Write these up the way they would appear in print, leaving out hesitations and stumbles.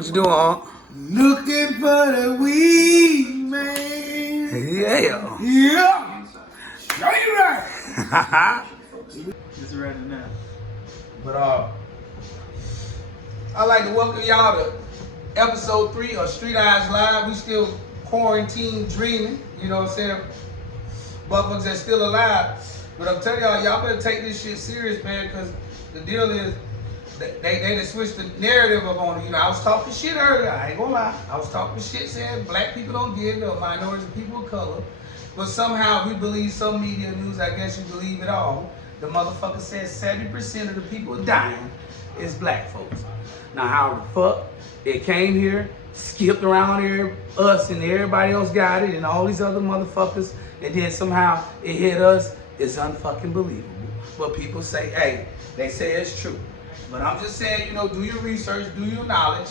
What you doing, Unc? Looking for the weed, man. Yeah. Yeah. Show you right. Just ready now. But I'd like to welcome y'all to episode 3 of Street Eyez Live. We still quarantine dreaming, you know what I'm saying? Motherfuckers that's still alive. But I'm telling y'all better take this shit serious, man, because the deal is they done switched the narrative up on it. You know, I was talking shit earlier, I ain't gonna lie. I was talking shit saying black people don't get it, or minorities and people of color. But somehow we believe some media news, I guess you believe it all. The motherfucker says 70% of the people dying is black folks. Now how the fuck it came here, skipped around here, us and everybody else got it, and all these other motherfuckers, and then somehow it hit us, is unfucking believable. But people say, hey, they say it's true. But I'm just saying, you know, do your research, do your knowledge.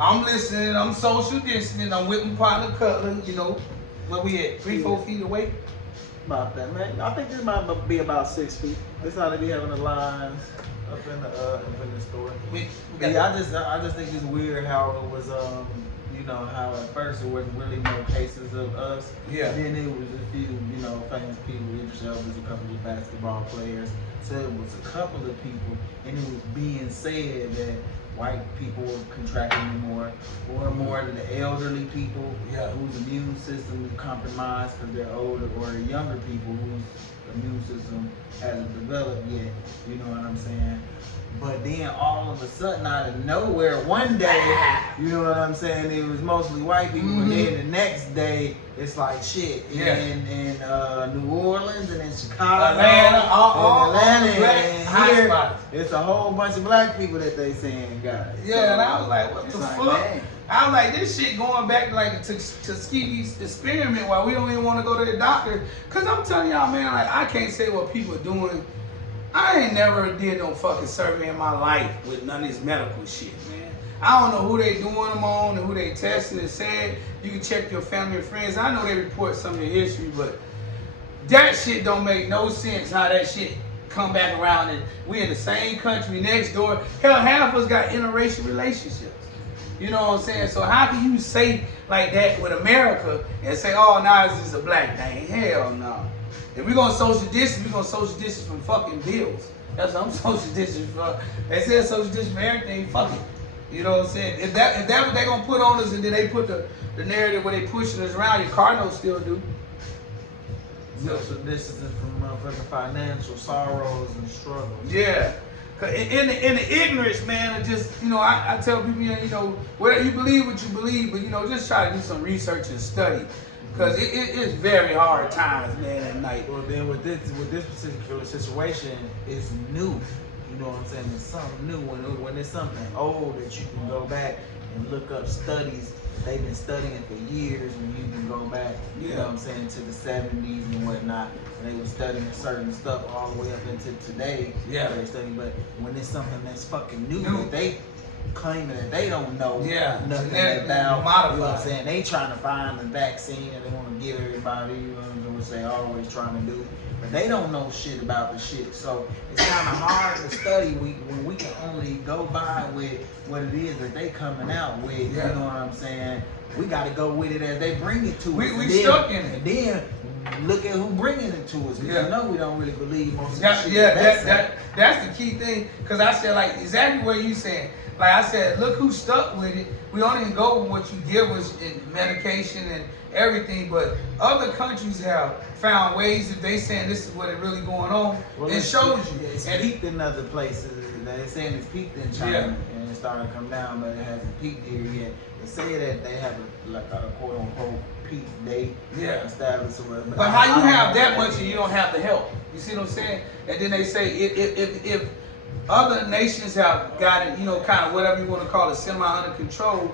I'm listening, I'm social distancing, I'm with my partner Cutler, you know, where we at, 3-4 feet away? About that, man. I think this might be about 6 feet. That's how they be having the lines up in the store. Yeah, I just think it's weird how it was you know, how at first there wasn't really no cases of us. Yeah. Then it was a few, you know, famous people, Idris Elba's, a couple of basketball players. So it was a couple of people, and it was being said that white people were contracting it more than the elderly people whose immune system is compromised because they're older, or the younger people whose immune system hasn't developed yet. You know what I'm saying? But then all of a sudden, out of nowhere, one day, you know what I'm saying, it was mostly white people, and then the next day, it's like shit in New Orleans and in Chicago, Atlanta, and here, it's a whole bunch of black people that they saying got it. Yeah, so, and I was like, what the fuck? Like, I was like, this shit going back like to Tuskegee experiment while we don't even want to go to the doctor. Cause I'm telling y'all, man, like I can't say what people are doing. I ain't never did no fucking survey in my life with none of this medical shit, man. I don't know who they doing them on and who they testing and said. You can check your family and friends. I know they report some of your history, but that shit don't make no sense how that shit come back around and we in the same country next door. Hell, half of us got interracial relationships. You know what I'm saying? So how can you say like that with America and say, oh, now it's just a black thing? Hell no. If we're gonna social distance, we're gonna social distance from fucking bills. That's what I'm social distance for. They said social distance for everything, fuck it. You know what I'm saying? If that what they gonna put on us, and then they put the narrative where they pushing us around, your Cardinals still do. Social distancing from motherfucking financial sorrows and struggles. Yeah. In the ignorance, man, of just, you know, I tell people, you know, whether you believe what you believe, but, you know, just try to do some research and study. Because it's very hard times, man, at night. Well, then with this particular situation, it's new. You know what I'm saying? It's something new. When it's something old that you can go back and look up studies that they've been studying for years, and you can go back, you know what I'm saying, to the 70s and whatnot. And they were studying certain stuff all the way up into today. Yeah. They're studying, but when it's something that's fucking new that they claiming that they don't know nothing about, you know what I'm saying? They trying to find the vaccine and they want to give everybody, you know, which they always trying to do. But they don't know shit about the shit. So it's kind of hard to study when we can only go by with what it is that they coming out with. You know what I'm saying? We got to go with it as they bring it to us. We stuck in it. And then look at who bringing it to us. Because you know we don't really believe most of that. the Yeah, that's the key thing. Because I said, like, exactly what you saying. Like I said, look who stuck with it. We don't even go with what you give us in medication and everything, but other countries have found ways, if they saying this is what it really going on, it shows you. It's peaked in other places. They're saying it's peaked in China and it's starting to come down, but it hasn't peaked here yet. They say that they have a quote unquote peak date established. But how you have that much and you don't have the help? You see what I'm saying? And then they say if other nations have got it, you know, kind of whatever you want to call it, semi under control,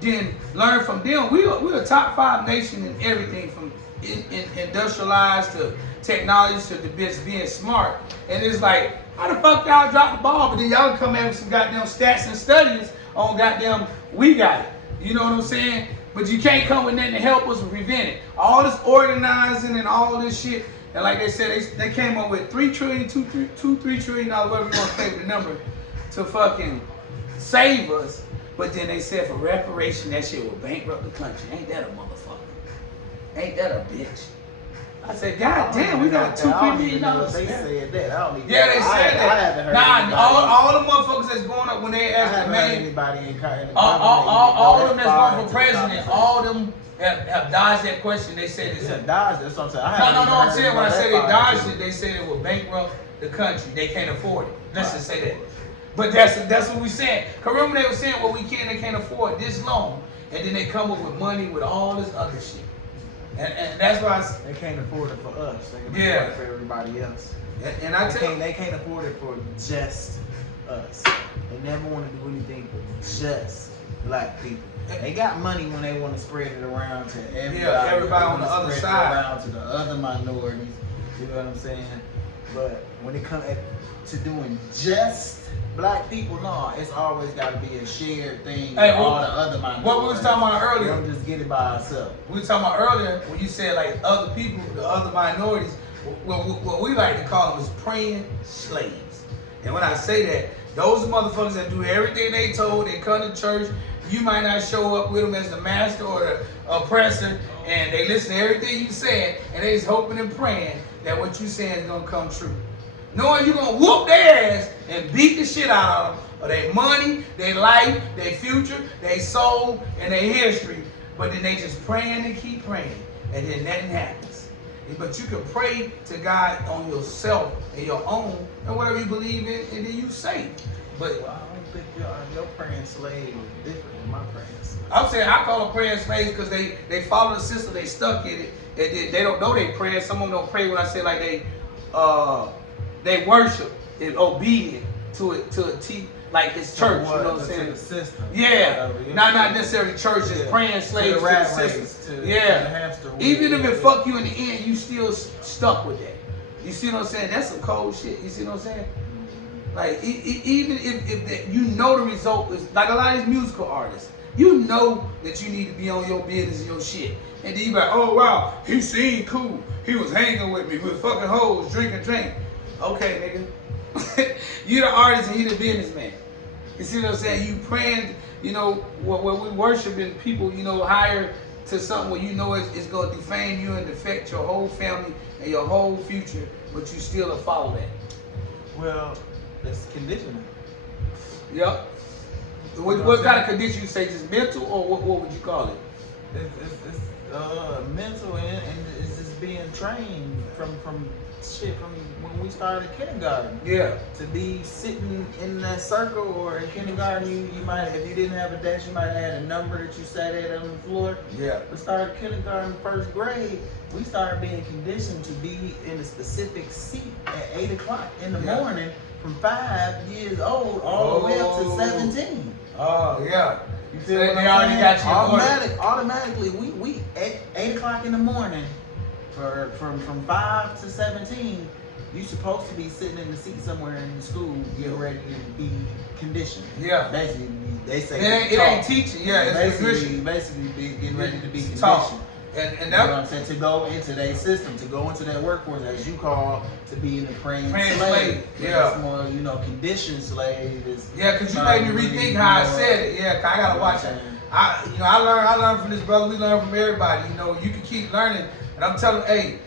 then learn from them. We're a top 5 nation in everything from industrialized to technology to the bitch being smart. And it's like, how the fuck y'all drop the ball? But then y'all come in with some goddamn stats and studies on goddamn, we got it. You know what I'm saying? But you can't come with nothing to help us prevent it. All this organizing and all this shit. And like they said, they came up with $3 trillion, $3 trillion, whatever you want to say the number, to fucking save us. But then they said for reparation, that shit will bankrupt the country. Ain't that a motherfucker? Ain't that a bitch? I said, God damn, we got $2 million. They said that. I don't even Yeah, they know. said I haven't heard that. anybody. All the motherfuckers that's going up when they I ask the haven't heard man, anybody in the all of them that's government going for president, all of them have dodged that question. They said it's dodged. That's what I'm saying. no. I'm saying when I say they dodged it, they said it will bankrupt the country. They can't afford it. Let's just say that. But that's what we saying. Cause remember they were saying, well, they can't afford this loan, and then they come up with money with all this other shit. And that's why they can't afford it for us. They can afford it for everybody else. And I tell you, they can't afford it for just us. They never want to do anything for just black people. They got money when they want to spread it around to everybody. Yeah, everybody on the other side. Around to the other minorities. You know what I'm saying? But when it comes to doing just black people, no, it's always got to be a shared thing with all the other minorities. What we was talking about earlier. We don't just get it by ourselves. We were talking about earlier when you said like other people, the other minorities. What we like to call them is praying slaves. And when I say that, those motherfuckers that do everything they told, they come to church. You might not show up with them as the master or the oppressor, and they listen to everything you said, and they just hoping and praying that what you saying is gonna come true. Knowing you're gonna whoop their ass and beat the shit out of them, or their money, their life, their future, their soul, and their history. But then they just praying and keep praying, and then nothing happens. But you can pray to God on yourself and your own, and whatever you believe in, and then you say. But I don't think your praying slave is different than my praying slave. I'm saying I call them praying slaves because they follow the system, they stuck in it, and they don't know they praying. Some of them don't pray when I say like they worship, is obedient to it, to a T, like it's church, you know what I'm saying? To the system. Yeah, not necessarily church, just praying slaves to the system. To the hamster wheel. Even if it fuck you in the end, you still stuck with that. You see what I'm saying? That's some cold shit. You see what I'm saying? Like even if you know the result is like a lot of these musical artists, you know that you need to be on your business and your shit, and then you be like, oh wow, he seemed cool, he was hanging with me, we was fucking hoes, drinking drink. Okay, nigga, you the artist and he the businessman. You see what I'm saying? You praying, you know, what we worshiping people, you know, higher to something where you know it's going to defame you and affect your whole family and your whole future, but you still will follow that. Well, that's conditioning. Yep. What kind of condition you say? Just mental, or what would you call it? It's mental, and it's just being trained from when we started kindergarten. Yeah. To be sitting in that circle, or in kindergarten, you might, if you didn't have a desk, you might have had a number that you sat at on the floor. Yeah. We started kindergarten, first grade. We started being conditioned to be in a specific seat at 8 o'clock in the morning, from 5 years old all the way up to 17. Oh yeah. You feel So what they I'm already saying? got you Automatically, we at 8 o'clock in the morning, from 5 to 17, you supposed to be sitting in the seat somewhere in the school, getting ready to be conditioned. Yeah. Basically, they say it ain't teaching. Yeah, it's basically getting ready to be conditioned. And You know what I'm saying? To go into their system, to go into that workforce, as you call, to be in the praying slave. Yeah. It's more, conditioned slave. Yeah, because you made me rethink how I said it. Yeah, 'cause I gotta watch it. I learned from this brother. We learn from everybody. You know, you can keep learning. And I'm telling, hey,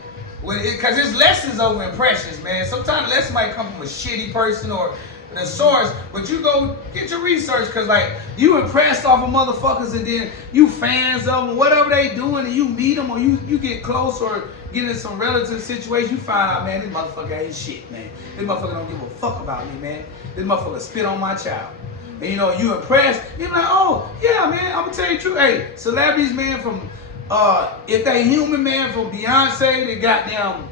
because there's lessons over impressions, man. Sometimes lessons might come from a shitty person or the source, but you go get your research, because like you impressed off of motherfuckers, and then you fans of them, whatever they doing, and you meet them or you get close or get in some relative situation, you find out, man, this motherfucker ain't shit, man. This motherfucker don't give a fuck about me, man. This motherfucker spit on my child. And you know, you impressed, you're like, oh, yeah, man, I'm gonna tell you the truth. Hey, celebrities, man, from if they human, man, from Beyonce, they goddamn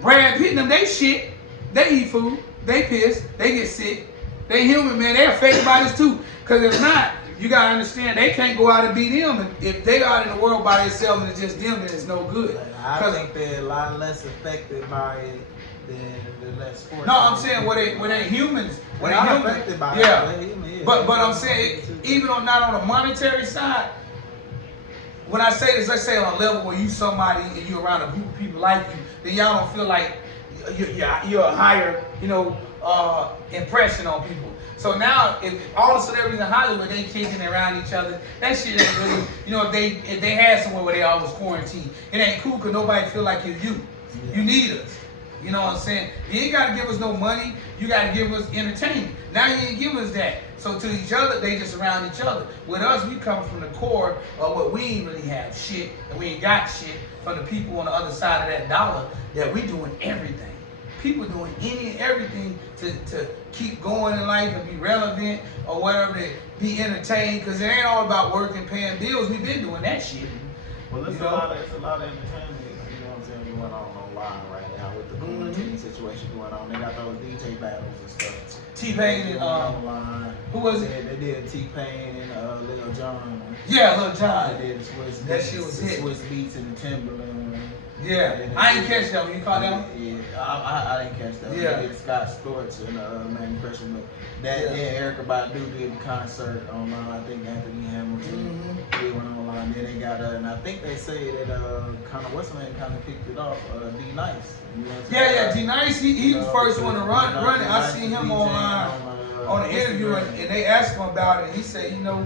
Brad Pitt and them, they shit, they eat food, they piss, they get sick, they human, man, they affected by this too. Cause if not, you gotta understand, they can't go out and be them. And if they out in the world by themselves and it's just them, then it's no good. I think they're a lot less affected by it than the less fortunate. No, I'm saying when they humans, when they They're humans, affected by yeah. it. Yeah. But I'm saying, even on not on the monetary side, when I say this, let's say on a level where you somebody and you around a group of people like you, then y'all don't feel like you're a higher, impression on people. So now, if all the celebrities in Hollywood, they kicking around each other, that shit ain't really, you know, if they had somewhere where they always quarantine, it ain't cool because nobody feel like you're you. Yeah. You need us. You know what I'm saying? You ain't got to give us no money. You got to give us entertainment. Now you ain't give us that. So to each other, they just around each other. With us, we come from the core of what we ain't really have shit, and we ain't got shit from the people on the other side of that dollar that we doing everything. People doing any and everything to keep going in life and be relevant or whatever, to be entertained, because it ain't all about working, paying bills. We've been doing that shit. Well, it's a lot of entertainment, you know what I'm saying, going on online right now with the quarantine situation going on. They got those DJ battles and stuff. T-Pain and online. Who was it? They did T-Pain and Lil Jon. Yeah, Lil Jon. They did Swiss that Beats, shit was hit. Swiss Beats and Timberland. Yeah, I ain't catch that one. You caught that one? Yeah, I didn't catch that one. Yeah. They did Scott Storch and Man Crush, but that Erykah Badu did a concert on I think Anthony Hamilton did one online. Then they got and I think they say that kind of what's the name kind of kicked it off. D Nice. You know yeah, D Nice. He was the first one to run it. I seen him online on the interview, and they asked him about it. And he said, you know,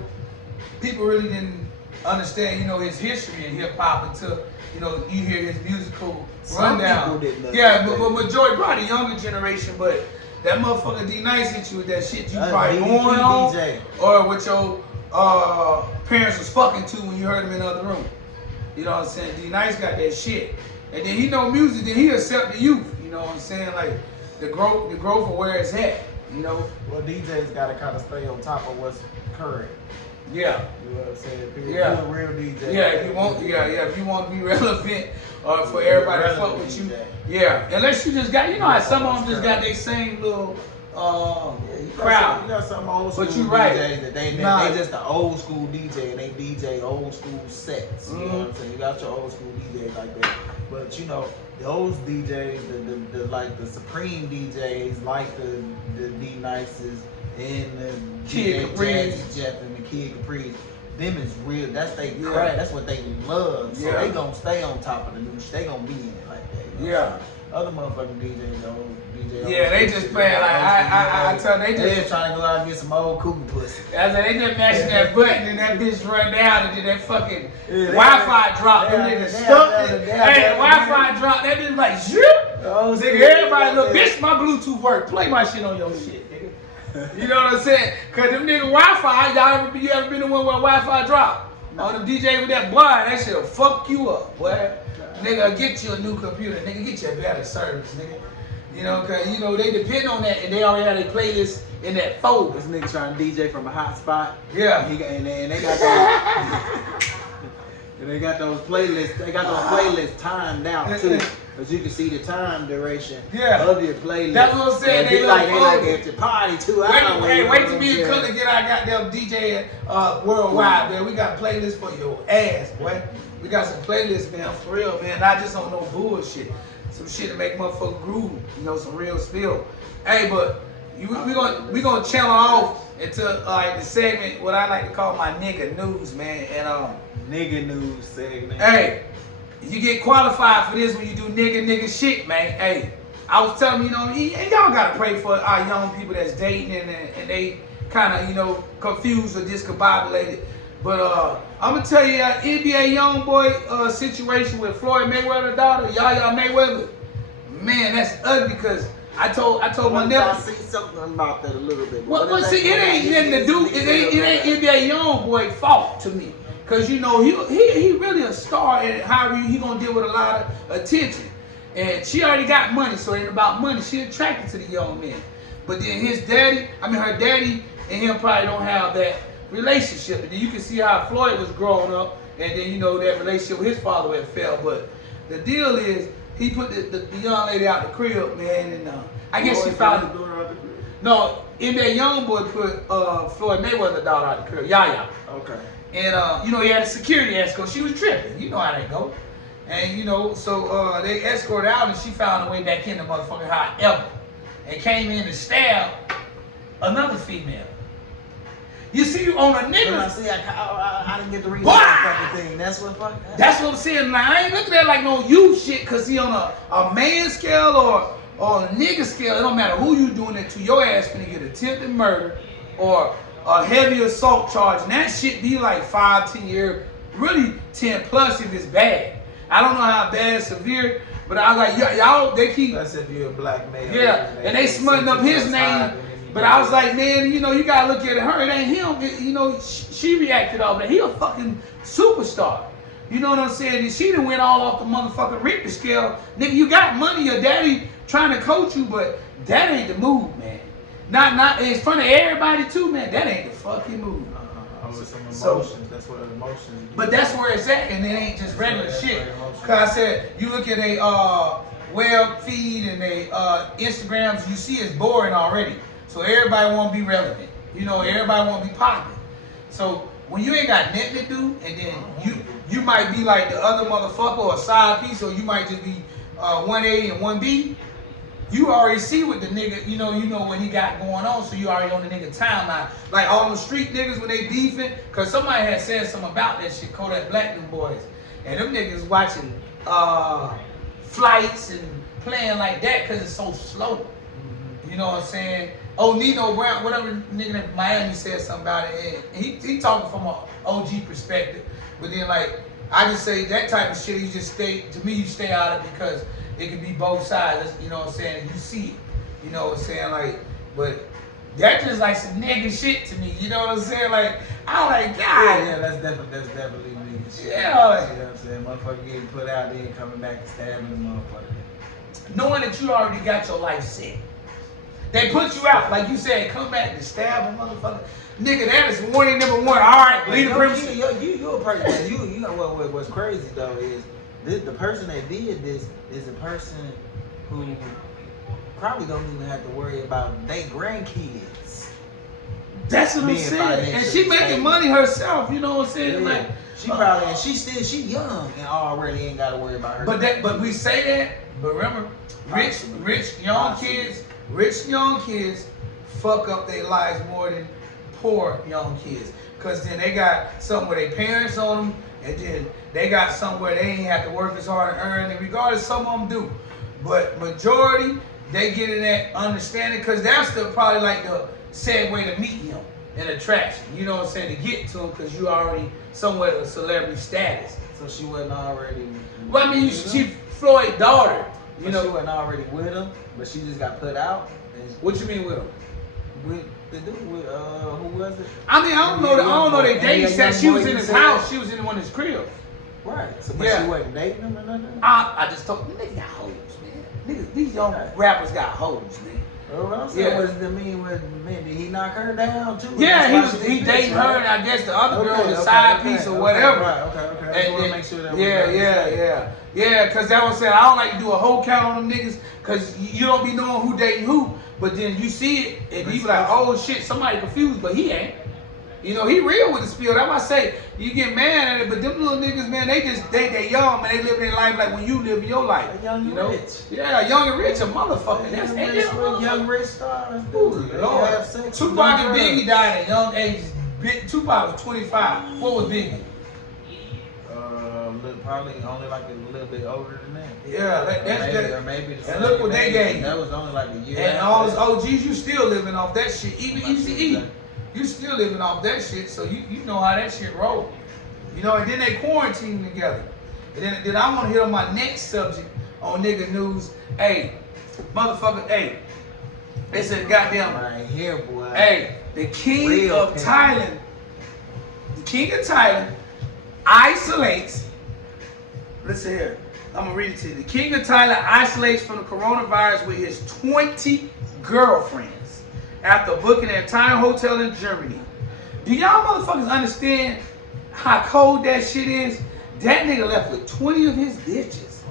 people really didn't understand, you know, his history in hip hop until, you know, you hear his musical rundown. Yeah, but majority, probably the younger generation, but that motherfucker D Nice hit you with that shit you probably going on, or what your parents was fucking to when you heard him in the other room. You know what I'm saying? D Nice got that shit, and then he know music, then he accept the youth. You know what I'm saying? Like the growth of where it's at. You know. Well, DJs gotta kind of stay on top of what's current. Yeah. You know what I'm saying? People a real DJ. Yeah, if you want, if you want to be relevant, for everybody to fuck with you. Yeah, unless you just got, you know how some of them just got their same little crowd. You got some old school DJs that they just the old school DJ and they DJ old school sets. You know what I'm saying? You got your old school DJs like that. But you know, those DJs, the like the supreme DJs, like the D Nices and the Kid Jazzy Jeff and the Kid Caprice, them is real. That's they craft. That's what they love. So they gonna stay on top of the new shit. They gonna be in it like that. You know? Other motherfucking DJs, yeah, they just playing like I tell them they just trying to go out and get some old cougar pussy. I said they just mashing that button and that bitch run down and did that fucking Wi-Fi drop. Them niggas stuck it. Hey, the Wi-Fi drop. That bitch like zip. Nigga, everybody look, bitch, my Bluetooth work. Play my shit on your shit. You know what I'm saying? Cause them nigga Wi-Fi, you ever been the one where Wi-Fi drop? On them DJ with that blind, that shit'll fuck you up, boy. Nigga, get you a new computer. Nigga, get you a better service, nigga. You know, cause you know they depend on that, and they already have their playlist in that folder. This nigga trying to DJ from a hot spot. Yeah. And they got those. And they got those playlists. They got those playlists timed out too. Cause you can see the time duration of your playlist. That's what I'm saying. They like at the party 2 hours. Wait till me and Cutler get our goddamn DJ worldwide, man. We got playlists for your ass, boy. We got some playlists, man, for real, man. Not just on no bullshit. Some shit to make motherfuckers groove. You know, some real spill. Hey, but we gonna channel off into the segment what I like to call my nigga news, man. And nigga news segment. Hey. You get qualified for this when you do nigga shit, man. Hey, I was telling you, you know, and y'all gotta pray for our young people that's dating and they kind of, you know, confused or discombobulated. But I'm gonna tell you, NBA young boy situation with Floyd Mayweather's daughter, Yaya Mayweather. Man, that's ugly because I told my nephew. I see something about that a little bit. Well, see, it ain't nothing to do. It ain't NBA young boy fault to me. Cause you know he really a star, and how he gonna deal with a lot of attention, and she already got money, so it ain't about money. She attracted to the young man, but then her daddy and him probably don't have that relationship. And then you can see how Floyd was growing up, and then you know that relationship with his father had failed. But the deal is he put the young lady out the crib, man, and I guess she found the daughter out the crib. No, NBA young boy put Floyd Mayweather's daughter out the crib, Yaya. Okay. And, you know, he had a security escort. She was tripping. You know how they go. And, you know, so they escorted out and she found her way back in the motherfucking however. And came in and stabbed another female. You see, you on a nigga. I didn't get to read that fucking thing. That's what I'm saying. Now, I ain't looking at it like no you shit because he on a man scale on a nigga scale, it don't matter who you doing it to, your ass finna get attempted murder or a heavy assault charge. And that shit be like 5, 10 years, really 10 plus if it's bad. I don't know how bad, severe, but I was like, y'all, they keep. That's if you're a black male. Yeah, and they smutting up his name. But I was like, man, you know, you gotta look at her. It ain't him. You know, she reacted off that. He a fucking superstar. You know what I'm saying? And she done went all off the motherfucking Richter scale. Nigga, you got money. Your daddy trying to coach you, but that ain't the move, man. Not in front of everybody too, man. That ain't the fucking move. Some emotions. That's what emotions. But that's where it's at, and it ain't just regular shit. Cause I said, you look at a web feed and they Instagrams, you see it's boring already. So everybody want to be relevant. You know, everybody want to be popping. So when you ain't got nothing to do, and then you might be like the other motherfucker or a side piece, or you might just be 1A and 1B. You already see what the nigga, you know what he got going on, so you already on the nigga timeline. Like all them street niggas when they beefing, cause somebody had said something about that shit, Kodak Black them boys. And them niggas watching flights and playing like that cause it's so slow. You know what I'm saying? Oh, Nino Brown, whatever nigga in Miami said something about it. And he talking from an OG perspective. But then like, I just say that type of shit, you just stay out of it because it can be both sides, you know what I'm saying? You see it, you know what I'm saying? Like, but that just like some nigga shit to me, you know what I'm saying? Like, I'm like, God. Yeah, that's definitely nigga shit. Yeah. You know what I'm saying? Motherfucker getting put out there and coming back and stabbing the motherfucker. Knowing that you already got your life set. They put you out, like you said, come back to stab a motherfucker. Nigga, that is warning number 1. All right, leave the premises. You a person. You know what's crazy though is the person that did this is a person who probably don't even have to worry about their grandkids. That's what I'm saying. And she making money herself, you know what I'm saying? Yeah. Like She probably and she young and already ain't gotta worry about her. But we say that, but remember, rich young kids fuck up their lives more than poor young kids. Cause then they got something where their parents on them, and then they got something where they ain't have to work as hard to earn, and regardless, some of them do. But majority, they get in that understanding, cause that's probably like the sad way to meet him, an attraction. You know what I'm saying? To get to him, cause you already somewhat of celebrity status. So she wasn't already. Well, I mean, she Floyd's daughter. You know, she wasn't already with him, but she just got put out. What you mean with him? With the dude with who was it? I mean, I don't know they dating. Said she was in his house. She was in one of his cribs. Right. So, but she wasn't dating him or nothing. I just told niggas got hoes, man. Niggas, these young rappers got hoes, man. What I'm saying was did he knock her down too? Yeah, he dating her, and I guess the other girl was a side piece or whatever. Right, okay. I just want to make sure that Yeah, because that was saying I don't like to do a whole count on them niggas, because you don't be knowing who dating who, but then you see it, and you be like, oh shit, somebody confused, but he ain't. You know, he real with the spiel. That's why I say, you get mad at it, but them little niggas, man, they young, man, they live their life like when you live your life. Young and rich. Yeah, young and rich, a motherfucker. That's young rich stars. Lord. Tupac and Biggie died at young ages. Tupac was 25. What was Biggie? Probably only like a little bit older than that. Yeah, maybe and look what they gave. That was only like a year. And all those OGs, you still living off that shit. Even ECE, you still living off that shit. So you know how that shit roll. You know, and then they quarantine together. And then I want to hit on my next subject on nigga news. Hey, motherfucker, hey. They said goddamn. Right here, boy. Hey, the king of Thailand isolates. Listen here. I'm gonna read it to you. The king of Thailand isolates from the coronavirus with his 20 girlfriends after booking an entire hotel in Germany. Do y'all motherfuckers understand how cold that shit is? That nigga left with 20 of his bitches.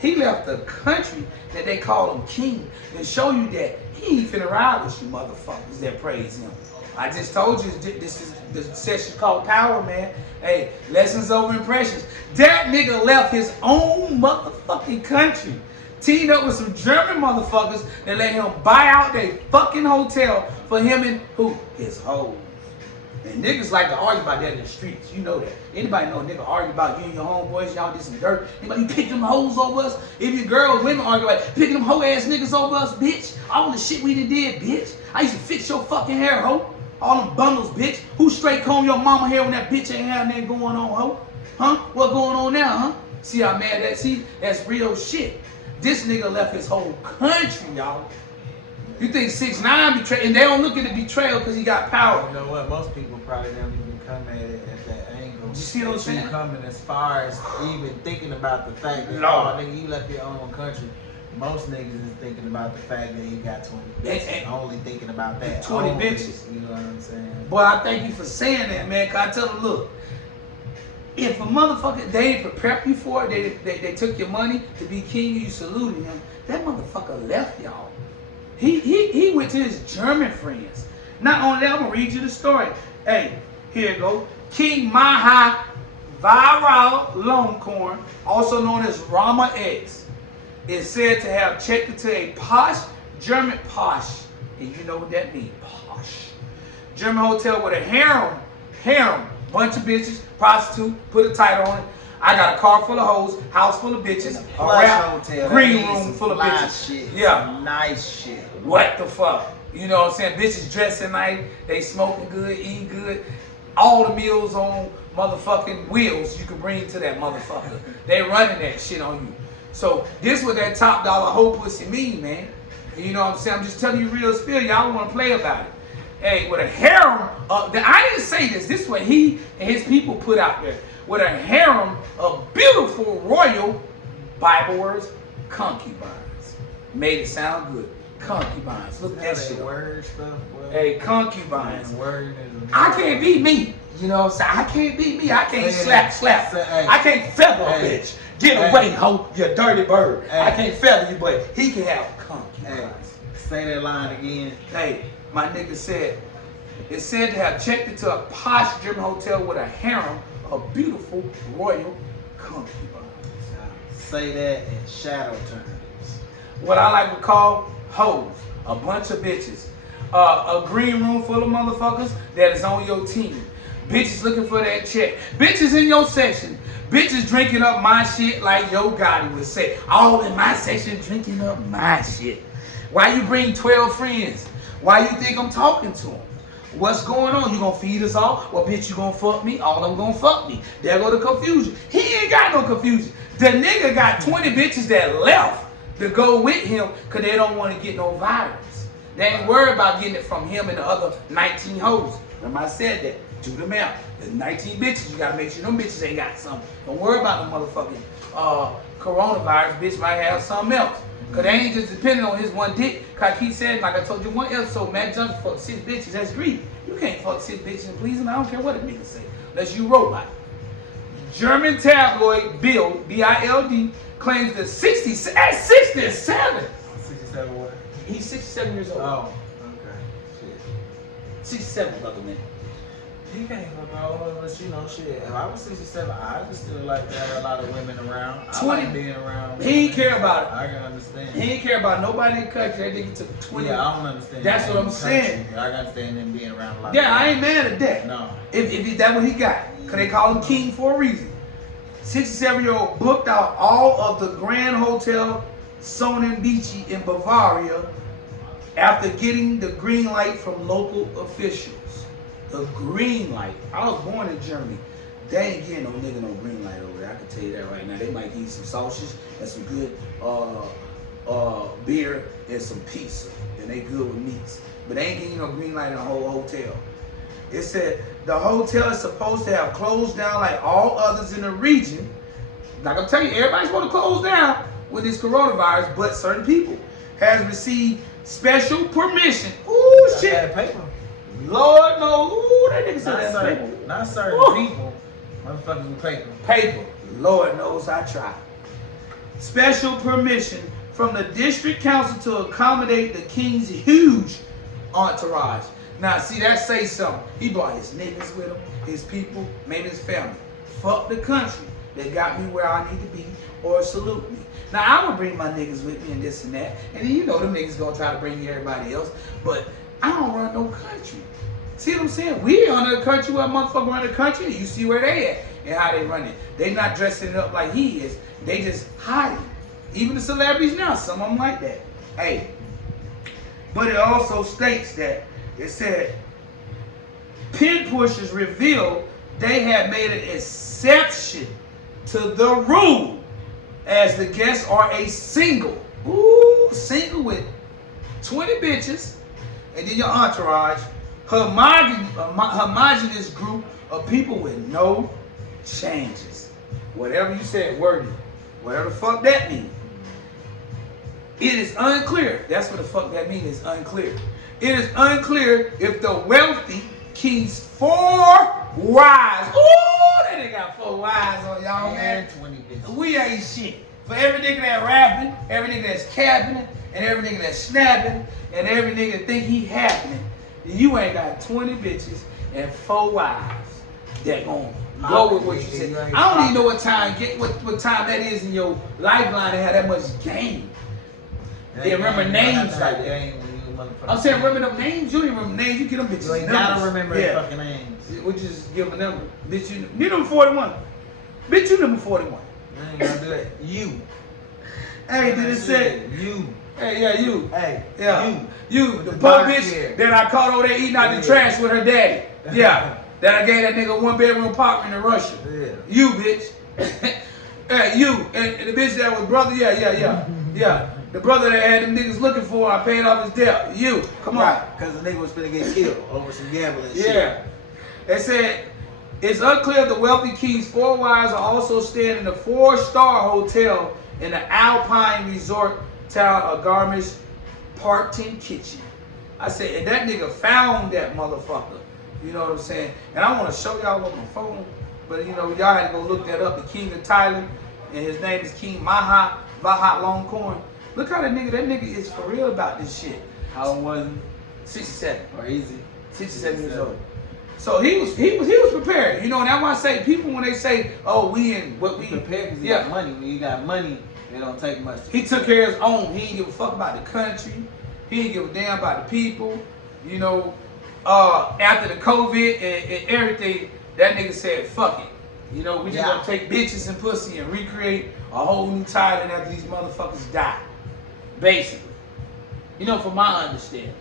He left the country that they call him king to show you that he ain't finna ride with you motherfuckers that praise him. I just told you this is the session called Power, man. Hey, lessons over impressions. That nigga left his own motherfucking country, teamed up with some German motherfuckers that let him buy out their fucking hotel for him and who? His hoes. And niggas like to argue about that in the streets. You know that. Anybody know a nigga argue about you and your homeboys, y'all did some dirt. Anybody pick them hoes over us? If your girls, women argue about picking them hoe ass niggas over us, bitch. All the shit we done did, bitch. I used to fix your fucking hair, hoe. All them bundles, bitch. Who straight comb your mama hair when that bitch ain't had nothing going on, hoe? Huh? What going on now, huh? See how mad that? See, that's real shit. This nigga left his whole country, y'all. You think 6ix9ine betrayed, and they don't look at the betrayal because he got power. You know what? Most people probably don't even come at it at that angle. You see what I'm saying? Coming as far as even thinking about the fact that, No. oh, nigga, you left your own country. Most niggas is thinking about the fact that he got 20 bitches. Only thinking about that. 20 only, bitches. You know what I'm saying? Boy, I thank you for saying that, man. Cause I tell them, look, if a motherfucker, they ain't prepped you for it, they took your money to be king, you saluted him, that motherfucker left y'all. He went to his German friends. Not only that, I'm gonna read you the story. Hey, here you go. King Maha Viral Longhorn, also known as Rama X, is said to have checked into a posh German posh, and you know what that means, posh German hotel with a harem, bunch of bitches, prostitute, put a title on it. I got a car full of hoes, house full of bitches, a rap, hotel, green room full of bitches. Shit, yeah, nice shit. What the fuck? You know what I'm saying? Bitches dressing nice, they smoking good, eating good. All the meals on motherfucking wheels you can bring to that motherfucker. They running that shit on you. So this what that top dollar hoe pussy mean, man. You know what I'm saying? I'm just telling you real spill. Y'all want to play about it. Hey, with a harem, I didn't say this. This is what he and his people put out there. With a harem of beautiful royal, Bible words, concubines. Made it sound good. Concubines. Look at that shit. Word stuff. Well, Hey, concubines. Word I can't be me. You know what I'm saying? I can't be me. I can't Say slap. hey. I can't feather a Hey. bitch. Get Hey. away, hoe, you dirty bird. Hey. I can't feather you, but he can have concubines. Hey, say that line again. Hey, my nigga said, it's said to have checked into a posh German hotel with a harem of beautiful royal concubines. Say that in shadow terms. What I like to call hoes, a bunch of bitches. A green room full of motherfuckers that is on your team. Bitches looking for that check. Bitches in your section. Bitches drinking up my shit like Yo Gotti would say. All in my section drinking up my shit. Why you bring 12 friends? Why you think I'm talking to them? What's going on? You gonna feed us all? Well, bitch, you gonna fuck me? All of them gonna fuck me. There go the confusion. He ain't got no confusion. The nigga got 20 bitches that left to go with him because they don't want to get no virus. They ain't worried about getting it from him and the other 19 hoes. Remember I said that. Do the math. There's 19 bitches. You gotta make sure them bitches ain't got something. Don't worry about the motherfucking coronavirus. Bitch might have something else. Cause they ain't just depending on his one dick. Cause I keep saying, like I told you one episode, Matt Johnson fucked 6 bitches. That's greedy. You can't fuck 6 bitches and please them. I don't care what a nigga say. Unless you robot. German tabloid Bild, B-I-L-D, claims that 67. 67 what? He's 67 years old. Oh, okay. Shit. 67, brother man. He can't fuck all of us, you know, shit. If I was 67, I would still like to have a lot of women around. I 20. like being around. He ain't care about it. I can understand. He ain't care about nobody in the country. That nigga took 20. Yeah, I don't understand. That's what I'm saying. I can understand them being around a lot. Yeah, of I ain't mad at that. No. If that what he got. Cause they call him king for a reason. 67-year-old booked out all of the Grand Hotel Sonnenbeach in Bavaria after getting the green light from local officials. The green light. I was born in Germany. They ain't getting no nigga no green light over there. I can tell you that right now. They might eat some sausage and some good beer and some pizza. And they good with meats. But they ain't getting no green light in the whole hotel. It said the hotel is supposed to have closed down like all others in the region. Like I'm telling you, everybody's supposed to close down with this coronavirus, but certain people has received special permission. Ooh, shit. That paper. Lord knows. Ooh, that nigga said Not that's certain, paper. not certain Ooh. people. Motherfuckers with paper. Paper. Lord knows I tried. Special permission from the district council to accommodate the king's huge entourage. Now, see, that say something. He brought his niggas with him, his people, maybe his family. Fuck the country that got me where I need to be or salute me. Now, I would bring my niggas with me and this and that. And then, you know, them niggas gonna try to bring everybody else. But I don't run no country. See what I'm saying? We under the country where a motherfucker run the country, and you see where they at and how they run it. They not dressing it up like he is. They just hiding. Even the celebrities now, some of them like that. Hey, but it also states that it said pin pushers revealed they had made an exception to the rule as the guests are a single. Ooh, single with 20 bitches and then your entourage. Homogenous group of people with no changes. Whatever you said, wordy. Whatever the fuck that means. It is unclear. That's what the fuck that means. It's unclear. It is unclear if the wealthy keeps 4 wives. Ooh, that nigga got 4 wives on y'all, man. 20 bitches. We ain't shit. For every nigga that rapping, every nigga that's capping, and every nigga that's snapping, and every nigga that think he happening, you ain't got 20 bitches and 4 wives that gon' go with what you said. I don't even know what time that is in your lifeline to have that much game. They remember names like that. I'm saying remember them names. You don't even remember names. You get them bitches. You ain't gotta remember their fucking names. We just give them a number. Bitch, you number 41. Bitch, you number 41. I ain't gonna do that. You. Hey, did it say you? Hey, yeah, you. Hey, yeah, you. The the poor dark bitch hair. that I caught over there eating out the trash with her daddy. Yeah, that I gave that nigga a 1-bedroom apartment in Russia. Yeah. You, bitch. Hey, you and the bitch that was brother. Yeah. The brother that had them niggas looking for, I paid off his debt. You, come on. Right, because the nigga was finna get killed over some gambling shit. Yeah. They said it's unclear if the wealthy Key's 4 wives are also staying in a 4-star hotel in the Alpine Resort town of Garmisch Partenkirchen. I said, and that nigga found that motherfucker. You know what I'm saying? And I want to show y'all on my phone, but you know, y'all had to go look that up. The king of Thailand, and his name is King Vahat Longkorn. Look how that nigga is for real about this shit. How old was he? 67. Or easy? 67 years old. So he was prepared. You know, and that's why I say people when they say, oh, we in what we prepared because you got money. When you got money, it don't take much. He took care of his own. He didn't give a fuck about the country. He didn't give a damn about the people. You know, after the COVID and everything, that nigga said, fuck it. You know, we just gonna take bitches and pussy and recreate a whole new Thailand after these motherfuckers die. Basically. You know, from my understanding.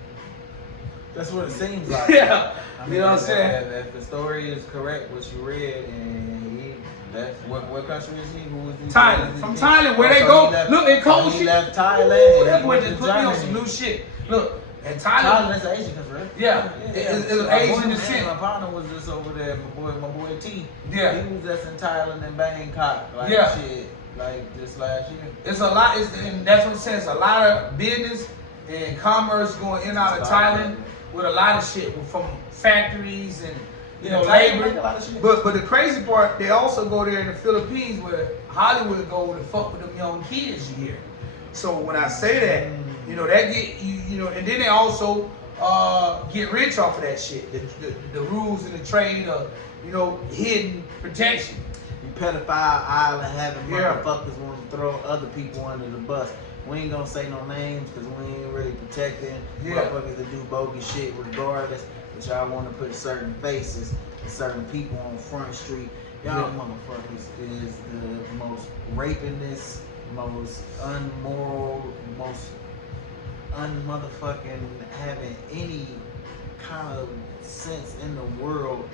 That's what it seems like. Yeah. I mean, you know what I'm saying? If the story is correct, what you read, and that's what country is he? Who was he? Thailand. From Thailand, where they go. Look, in cold shit. He left Thailand. Ooh, that boy just put me on some new shit. Look, in Thailand. Thailand's an Asian country, right? Yeah. It's Asian descent. My partner was just over there. My boy T. Yeah. He was just in Thailand and Bangkok. Like shit. Like just last year. It's a lot. And that's what I'm saying. It's a lot of business and commerce going in and out of Thailand with a lot of shit from factories and labor. But the crazy part, they also go there in the Philippines where Hollywood go to fuck with them young kids you hear. So when I say that, that get you and then they also get rich off of that shit. The rules and the trade of hidden protection. You pedophile island having motherfuckers want to throw other people under the bus. We ain't gonna say no names because we ain't really protecting motherfuckers that do bogus shit regardless. But y'all want to put certain faces and certain people on Front Street. Y'all motherfuckers is the most rapingest, most unmoral, most unmotherfucking having any kind of sense in the world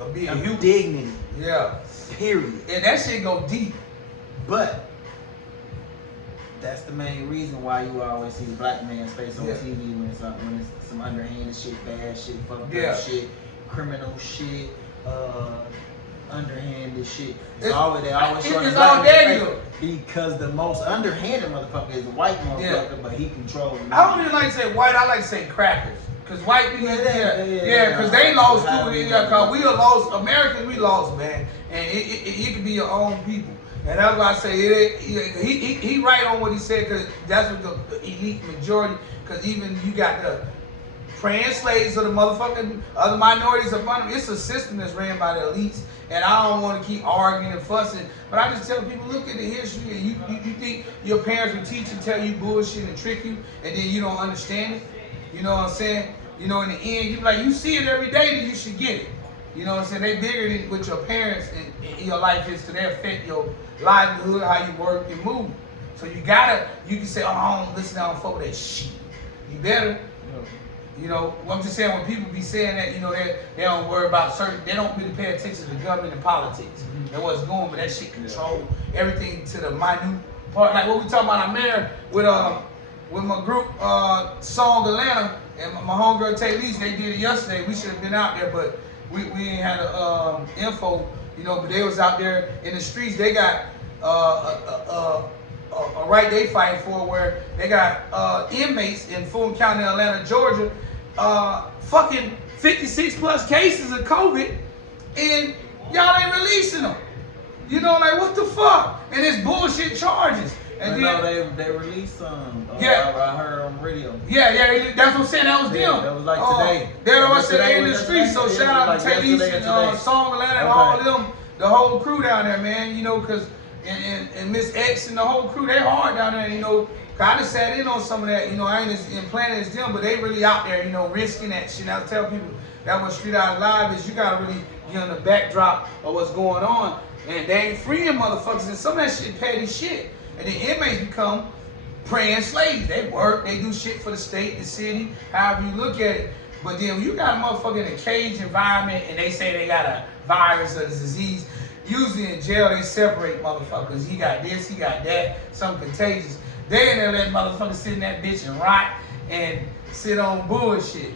of dignity. Yeah. Period. And that shit go deep. But that's the main reason why you always see the black man's face on TV when it's some underhanded shit, bad shit, fucked up shit, criminal shit, underhanded shit. They always show the black man's face because the most underhanded motherfucker is the white motherfucker, but he controls. I don't even like to say white. I like to say crackers. Cause white people, cause they lost too. Cause we are lost. Americans, we lost, man. And it could be your own people. And that's why I say he right on what he said, because that's what the elite majority, because even you got the praying slaves of the motherfucking other minorities up under them. It's a system that's ran by the elites, and I don't want to keep arguing and fussing, but I just tell people, look at the history, and you think your parents will teach and tell you bullshit and trick you, and then you don't understand it. You know what I'm saying? you know, in the end, you be like, you see it every day, then you should get it. You know what I'm saying? They bigger than what your parents in your life is, so they affect your livelihood, how you work and move. So you can say, oh, I don't listen, I don't fuck with that shit. You better. You know, I'm just saying, when people be saying that, you know, they don't worry about they don't really pay attention to government and politics and what's going, but that shit control everything to the minute part. Like what we talking about, I'm there with my group, Song Atlanta, and my homegirl Taylise, they did it yesterday. We should have been out there, but we ain't had info, you know, but they was out there in the streets. They got a right they fighting for, where they got inmates in Fulton County, Atlanta, Georgia, fucking 56 plus cases of COVID, and y'all ain't releasing them. You know, like, what the fuck? And it's bullshit charges. And then they released some. Yeah, I heard on the radio. Yeah, that's what I'm saying. That was them. That was like today. They're the ones that they in the streets. So shout out to Taylise and Song Atlanta and all of them, the whole crew down there, man. You know, cause and Miss X and the whole crew, they hard down there. You know, I just sat in on some of that. You know, I ain't as implanted as them, but they really out there. You know, risking that shit. I tell people that what Street Eyez Live is. You gotta really get on the backdrop of what's going on, and they ain't freeing motherfuckers. And some of that shit petty shit. And the inmates become praying slaves. They work, they do shit for the state, the city, however you look at it. But then when you got a motherfucker in a cage environment and they say they got a virus or a disease, usually in jail they separate motherfuckers. He got this, he got that, something contagious. They in there letting motherfuckers sit in that bitch and rot and sit on bullshit.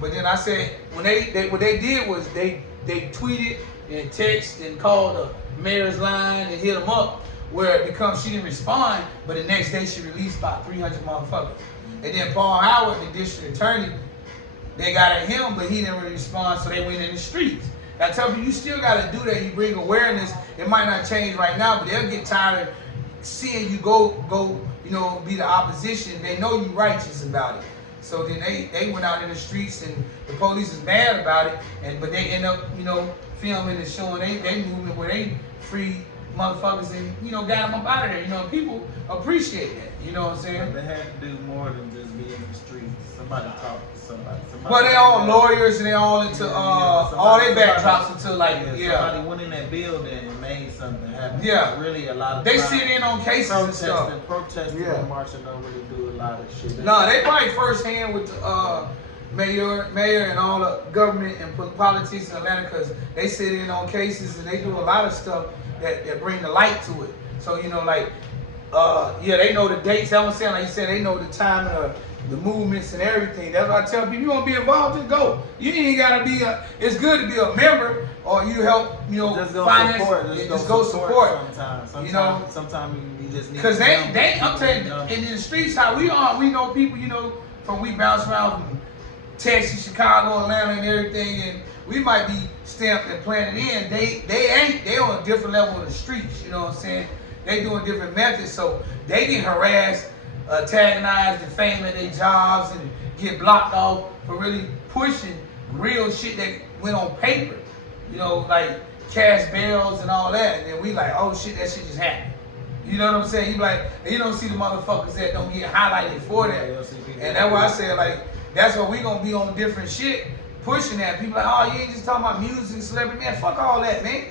But then I said, when what they did was they tweeted and texted and called the mayor's line and hit them up, where it becomes she didn't respond, but the next day she released about 300 motherfuckers. And then Paul Howard, the district attorney, they got at him, but he didn't really respond, so they went in the streets. I tell you, you still got to do that. You bring awareness. It might not change right now, but they'll get tired of seeing you go, you know, be the opposition. They know you righteous about it. So then they went out in the streets, and the police is mad about it, but they end up, you know, filming and showing they movement where they free motherfuckers and, you know, got them up out of there. You know, people appreciate that. You know what I'm saying? But they had to do more than just be in the streets. Somebody talk to somebody. Well, they all lawyers and they all into all their backdrops into like somebody went in that building and made something happen. Yeah, it's really a lot of they sit in on cases and stuff. Protesting and marching don't really do a lot of shit. No, they probably firsthand with the mayor and all the government and politics in Atlanta, because they sit in on cases and they do a lot of stuff that bring the light to it. So, you know, like, they know the dates. That's what I'm saying. Like you said, they know the time and the movements and everything. That's why I tell people, you want to be involved, just go. You ain't got to be it's good to be a member, or you help, you know, just go finance. Support. Just go support. Sometimes, you know, sometimes you just need. Because I'm telling you, in the streets, how we are, we know people, you know, we bounce around from Texas, Chicago, Atlanta, and everything, and we might be stamped and planted in. They on a different level of the streets, you know what I'm saying? They doing different methods, so they get harassed, antagonized, defamed at their jobs, and get blocked off for really pushing real shit that went on paper, you know, like cash bails and all that. And then we like, oh shit, that shit just happened. You know what I'm saying? You like, you don't see the motherfuckers that don't get highlighted for that. And that's why I said, like, that's why we gonna be on different shit, pushing that. People like, oh, you ain't just talking about music and celebrity. Man, fuck all that, man.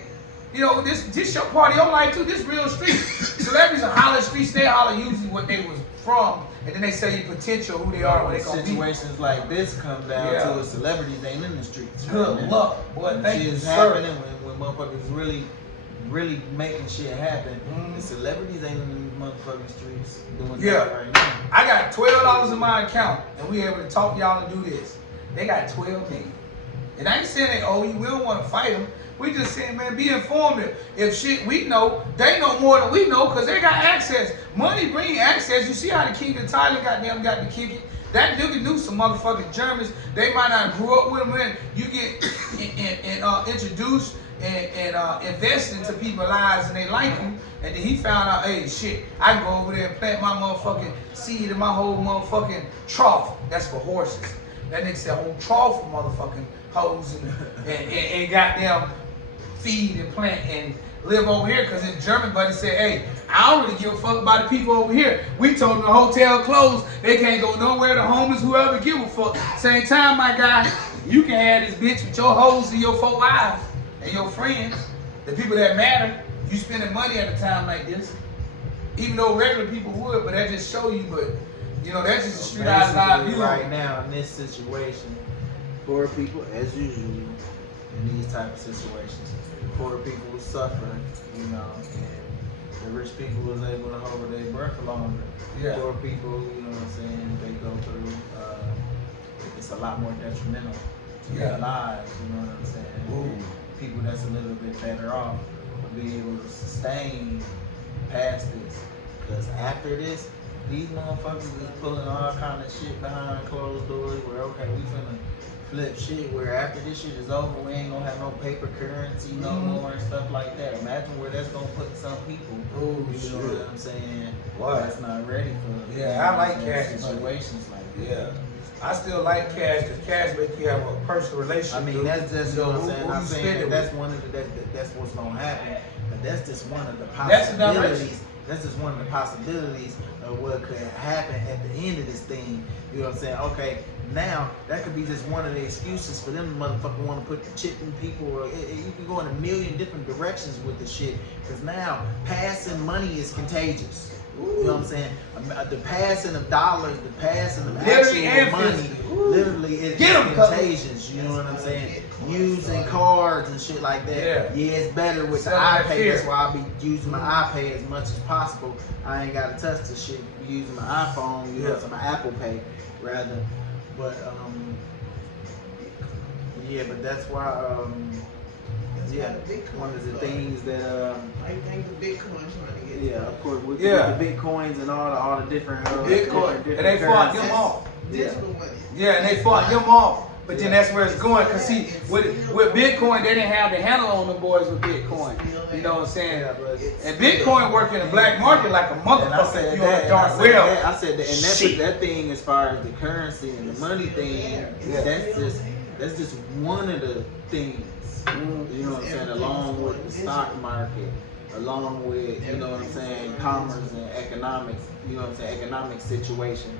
You know, this your part of your life too. This real street. Celebrities are holler streets. They holler usually what they was from, and then they sell you potential, who they are, what they gonna be. Situations like this come down to celebrities ain't in the streets. Good luck, boy. Thank you, sir. Happening when motherfuckers really making shit happen. The celebrities ain't in these motherfucking streets doing that right now. I got $12 in my account, and we able to talk y'all and do this. They got 12 million. And I ain't saying they owe you. We don't want to fight them. We just saying, man, be informative. If shit we know, they know more than we know, because they got access. Money bring access. You see how the King of Thailand goddamn got to kick it? That nigga knew some motherfucking Germans. They might not grew up with them. Man. You get introduced and invest into people's lives, and they like you. And then he found out, hey, shit, I can go over there and plant my motherfucking seed in my whole motherfucking trough. That's for horses. That nigga said whole trough of motherfucking hoes and goddamn feed and plant and live over here because his German buddy said, hey, I don't really give a fuck about the people over here. We told them the hotel closed. They can't go nowhere. The homeless, whoever give a fuck. Same time, my guy, you can have this bitch with your hoes and your 4 wives and your friends, the people that matter. You spending money at a time like this. Even though regular people would, but that just show you, but you know, that's just a street eyes live view. Right now in this situation, poor people, as usual, in these type of situations, poor people suffer, you know, and the rich people was able to hold their breath longer. Yeah. Poor people, you know what I'm saying, they go through, it's a lot more detrimental to their lives, you know what I'm saying? Ooh. People that's a little bit better off will be able to sustain past this. Because after this, these motherfuckers is pulling all kind of shit behind closed doors where, okay, we finna flip shit where after this shit is over, we ain't gonna have no paper currency no more and stuff like that. Imagine where that's gonna put some people. Oh, You know what I'm saying? What? That's not ready for Yeah, I like cash. situations like that. Yeah. I still like cash because cash makes you have a personal relationship. I mean, that's just, you know what I'm saying? who I'm you saying spend that it that's with. one of the, that's what's gonna happen. But that's just one of the That's the direction. possibilities. That's just one of the possibilities of what could happen at the end of this thing. You know what I'm saying? Okay, now that could be just one of the excuses for them to motherfucker want to put the chip in people. Or you can go in a million different directions with the shit. Because now passing money is contagious. You know what I'm saying? The passing of dollars, the passing of Literally actual and money, physically. literally is Get 'em, cuz. contagious. You know what I'm saying? Using cards and shit like that. Yeah. It's better with the Selling that iPay. fear. That's why I be using my iPay as much as possible. I ain't gotta touch the shit. Using my iPhone, using my Apple Pay rather. But yeah, but that's why yeah, one of the things that I think the Bitcoin's trying to get. yeah, of course, with Yeah. the bitcoins and all the different Bitcoin. different And they fought them currencies. off. Digital money. Yeah, and they fought them off. But then that's where it's going. Because see, with Bitcoin, they didn't have the handle on the boys with Bitcoin. You know what I'm saying? Yeah, but And Bitcoin work in the black market like a and I motherfucker. said You on that, the dark web. I said that, and Shit. that thing as far as the currency and the money thing, Yeah. that's just one of the things. You know what I'm saying? Along with the stock market, along with, you know what I'm saying, commerce and economics, you know what I'm saying, economic situation.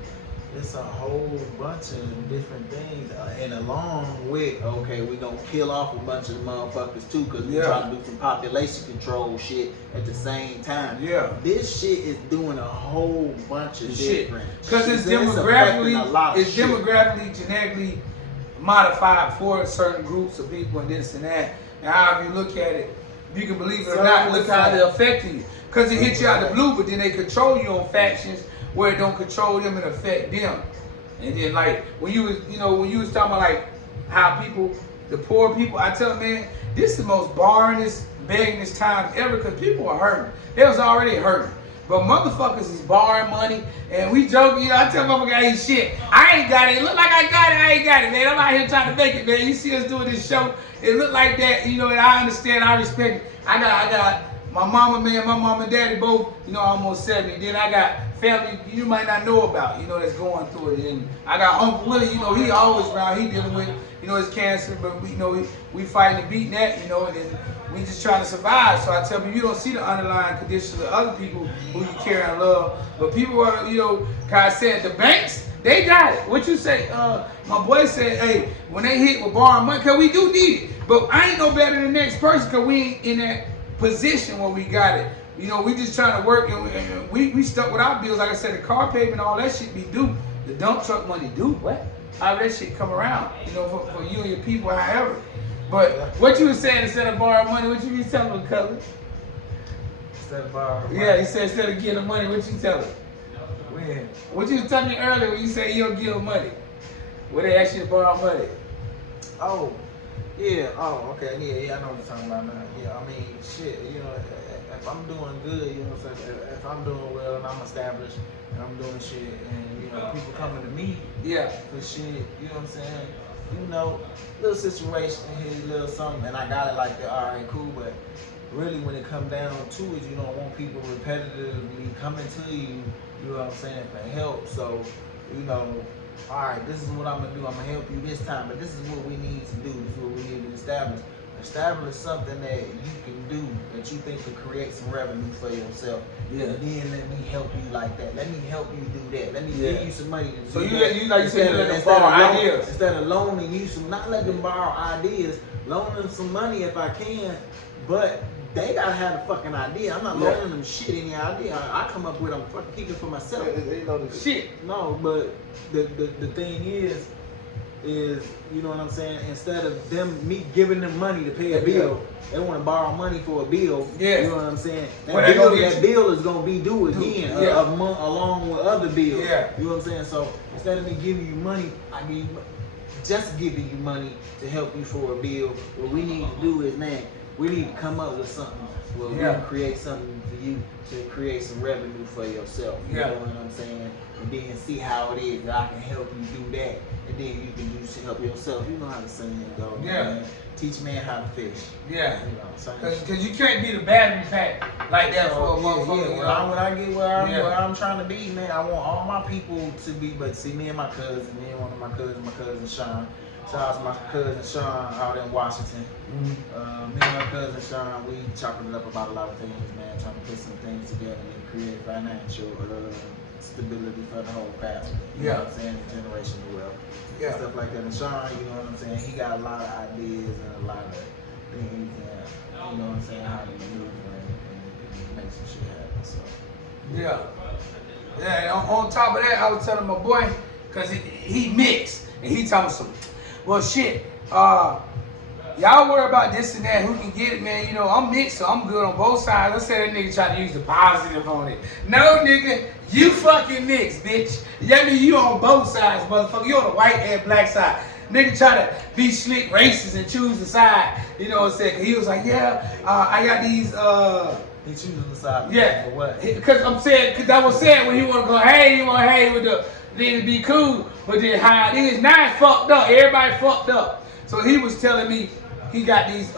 It's a whole bunch of different things, and along with, okay, we gonna kill off a bunch of motherfuckers too, cause we Yeah. trying to do some population control shit at the same time. Yeah. This shit is doing a whole bunch of Shit. different. Because it's affecting a lot of demographically, shit. genetically modified for certain groups of people and this and that. And however you look at it, you can believe it or not, look how they're affecting you. Because it hits you out of the blue, but then they control you on factions where it don't control them and affect them. And then like when you was, when you was talking about like how people, the poor people, I tell them, man, this is the most boringest, beggingest time ever because people are hurting. They was already hurting. But motherfuckers is borrowing money, and we joke, I tell motherfuckers, hey, shit, I ain't got it. It look like I got it, I ain't got it, man. I'm out here trying to make it, man. You see us doing this show, it look like that, and I understand, I respect it. I got my mama, man, my mom and daddy both, almost 70. Then I got family you might not know about, that's going through it. And I got Uncle Willie, he always around, he dealing with, his cancer, but we fighting and beating that, and then we just trying to survive. So I tell people, you don't see the underlying conditions of other people who you care and love. But people are, I said, the banks, they got it. What you say? My boy said, hey, when they hit with borrowing money, because we do need it. But I ain't no better than the next person because we ain't in that position where we got it. We just trying to work, and we stuck with our bills. Like I said, the car payment, all that shit be due. The dump truck money due. What? How that shit come around, for you and your people, however. But what you was saying, instead of borrowing money, what you be telling them, cousin? Instead of borrowing Yeah, he said instead of getting the money, what you tell them? when? What you was telling me earlier when you say you don't give them money? When they ask you to borrow money. Oh, yeah. Oh, okay. Yeah, I know what you're talking about now. Yeah, I mean, shit. If I'm doing good, what I'm saying. If I'm doing well and I'm established and I'm doing shit, and people coming to me Yeah. for shit, you know what I'm saying. Little situation here, little something, and I got it like that. All right, cool. But really, when it comes down to it, you don't want people repetitively coming to you. You know what I'm saying, for help. So, all right, this is what I'm gonna do. I'm gonna help you this time, but this is what we need to do. This is what we need to establish. Establish something that you can do that you think could create some revenue for yourself. Yeah. And then let me help you like that. Let me help you do that. Let me Yeah. give you some money to So do you that. like you said, you let them borrow ideas. Instead of loaning you some, not let them borrow ideas, loan them some money if I can, but they gotta have a fucking idea. I'm not loaning them shit any idea. I come up with them, fucking keep it for myself. They know the Shit. No, but the thing is, you know what I'm saying? Instead of me giving them money to pay a bill, they want to borrow money for a bill. Yeah. You know what I'm saying? Well, that Bill is gonna be due again along with other bills. Yeah. You know what I'm saying? So instead of me giving you money, just giving you money to help you for a bill. What we need to do is, man, we need to come up with something where we can create something for you to create some revenue for yourself. You know what I'm saying? And then see how it is that I can help you do that. And then you can do to help yourself. You know how the saying goes. Yeah. Man. Teach man how to fish. Yeah. You know, so Cause you can't be the battery pack like that for a motherfucker. Yeah. When I get where I'm trying to be, man, I want all my people to be. But see, me and my cousin, one of my cousin Sean. Shout out to my cousin Sean out in Washington. Me and my cousin Sean, we chopping it up about a lot of things, man. Trying to put some things together and create financial stability for the whole family. You know what I'm saying? Generational wealth. Yeah. Stuff like that. And Sean, you know what I'm saying? He got a lot of ideas and a lot of things, and you know what I'm saying? How to maneuver and make some shit happen. So. Yeah. On top of that, I was telling my boy, cause he mixed, and he told me some. Well, shit, y'all worry about this and that, who can get it, man. You know, I'm mixed, so I'm good on both sides. I said that nigga tried to use the positive on it. No, nigga, you fucking mixed, bitch. That mean you on both sides, motherfucker. You on the white and black side. Nigga try to be slick racist and choose the side. You know what I'm saying? He was like, I got these, He chooses the side. yeah. For what? Cause I'm saying, cause I was saying when he wanna go, hey, you wanna hang with the niggas be cool, but then how it is now it's fucked up. Everybody fucked up. So he was telling me he got these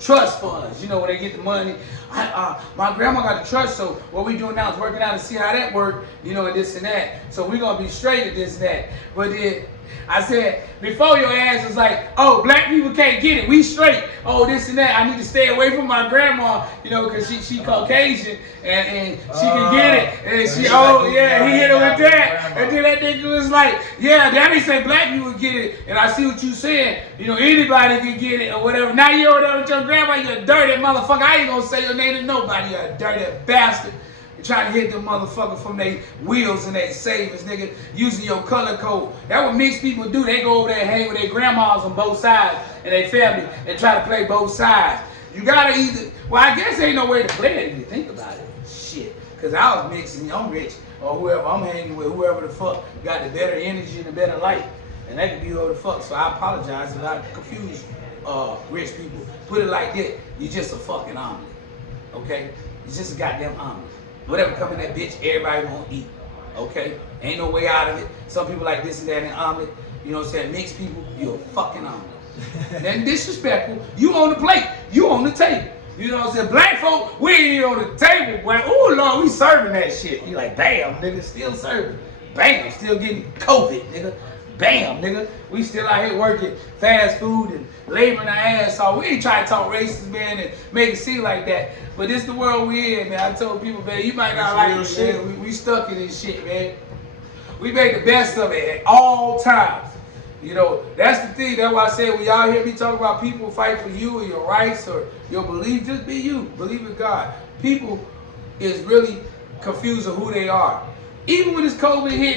trust funds, you know, when they get the money. My grandma got the trust, so what we doing now is working out to see how that work, you know, and this and that. So we gonna be straight at this and that. But then I said, before your ass was like, oh, black people can't get it, we straight. Oh, this and that, I need to stay away from my grandma, you know, because she Caucasian and she can get it. And she, he hit her with that. And then that nigga was like, yeah, daddy said black people get it. And I see what you saying, you know, anybody can get it or whatever. Now you over there with your grandma, you a dirty motherfucker. I ain't gonna say your name to nobody, you a dirty bastard. Trying to hit them motherfuckers from their wheels and their savings, nigga, using your color code. That what mixed people do. They go over there and hang with their grandmas on both sides and their family and try to play both sides. You gotta either, well, I guess ain't no way to play it if you think about it. Shit. Cause I was mixing, I'm rich, or whoever I'm hanging with, whoever the fuck got the better energy and the better light. And that could be whoever the fuck. So I apologize if I confuse rich people. Put it like that, you just a fucking omelet. Okay? You just a goddamn omelet. Whatever come in that bitch, everybody won't eat. Okay? Ain't no way out of it. Some people like this and that and omelet. You know what I'm saying? Mixed people, you a fucking omelet. Nothing disrespectful. You on the plate. You on the table. You know what I'm saying? Black folk, we ain't even on the table. Boy, ooh, Lord, we serving that shit. You like, damn, nigga, still serving. Bam, still getting COVID, nigga. Bam, nigga. We still out here working fast food and laboring our ass off. We ain't trying to talk racist, man, and make it seem like that. But this the world we in, man. I told people, man, you might not like this shit. We stuck in this shit, man. We make the best of it at all times. You know, that's the thing. That's why I said when y'all hear me talk about people fight for you or your rights or your belief, just be you. Believe in God. People is really confused of who they are. Even when this COVID hit me,